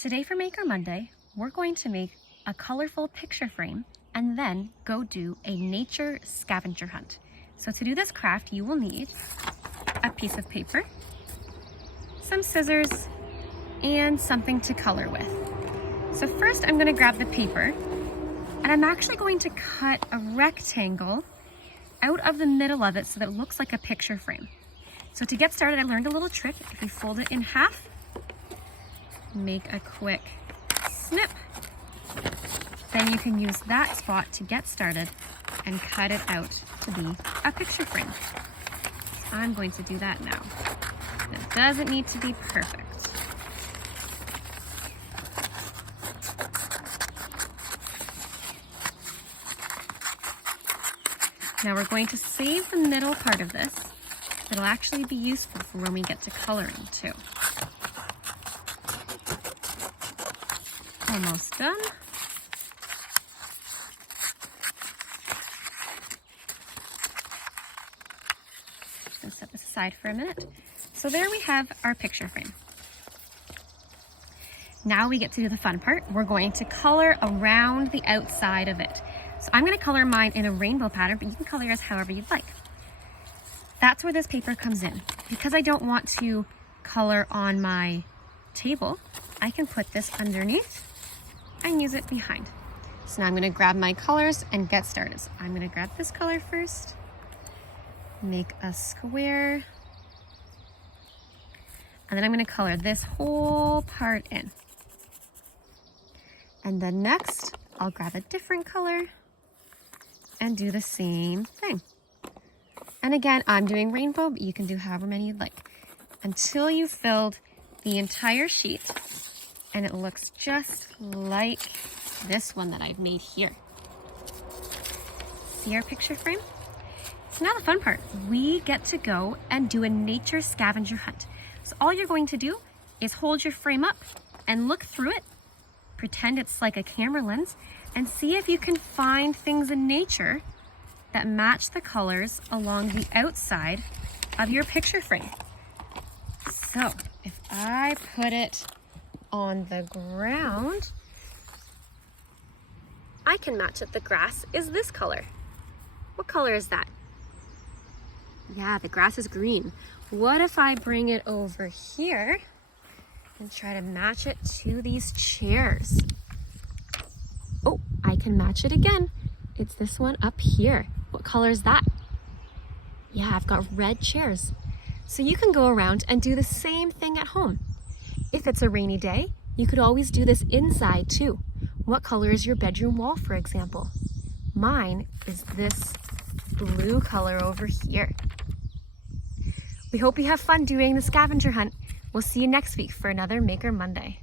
Today for Maker Monday, we're going to make a colorful picture frame and then go do a nature scavenger hunt. So to do this craft, you will need a piece of paper, some scissors, and something to color with. So first I'm going to grab the paper and I'm actually going to cut a rectangle out of the middle of it so that it looks like a picture frame. So to get started, I learned a little trick. If you fold it in half, make a quick snip, then you can use that spot to get started and cut it out to be a picture frame. So I'm going to do that now. It doesn't need to be perfect. Now we're going to save the middle part of this. It'll actually be useful for when we get to coloring too. Almost done. Just gonna set this aside for a minute. So there we have our picture frame. Now we get to do the fun part. We're going to color around the outside of it. So I'm going to color mine in a rainbow pattern, but you can color yours however you'd like. That's where this paper comes in. Because I don't want to color on my table, I can put this underneath and use it behind. So now I'm going to grab my colors and get started. So I'm going to grab this color first, make a square, and then I'm going to color this whole part in. And then next, I'll grab a different color and do the same thing. And again, I'm doing rainbow, but you can do however many you'd like until you've filled the entire sheet and it looks just like this one that I've made here. See our picture frame? So now the fun part, we get to go and do a nature scavenger hunt. So all you're going to do is hold your frame up and look through it, pretend it's like a camera lens, and see if you can find things in nature that match the colors along the outside of your picture frame. So if I put it on the ground, I can match it. The grass is this color. What color is that? Yeah, the grass is green. What if I bring it over here and try to match it to these chairs? Oh, I can match it again. It's this one up here. What color is that? Yeah, I've got red chairs. So you can go around and do the same thing at home. If it's a rainy day, you could always do this inside too. What color is your bedroom wall, for example? Mine is this blue color over here. We hope you have fun doing the scavenger hunt. We'll see you next week for another Maker Monday.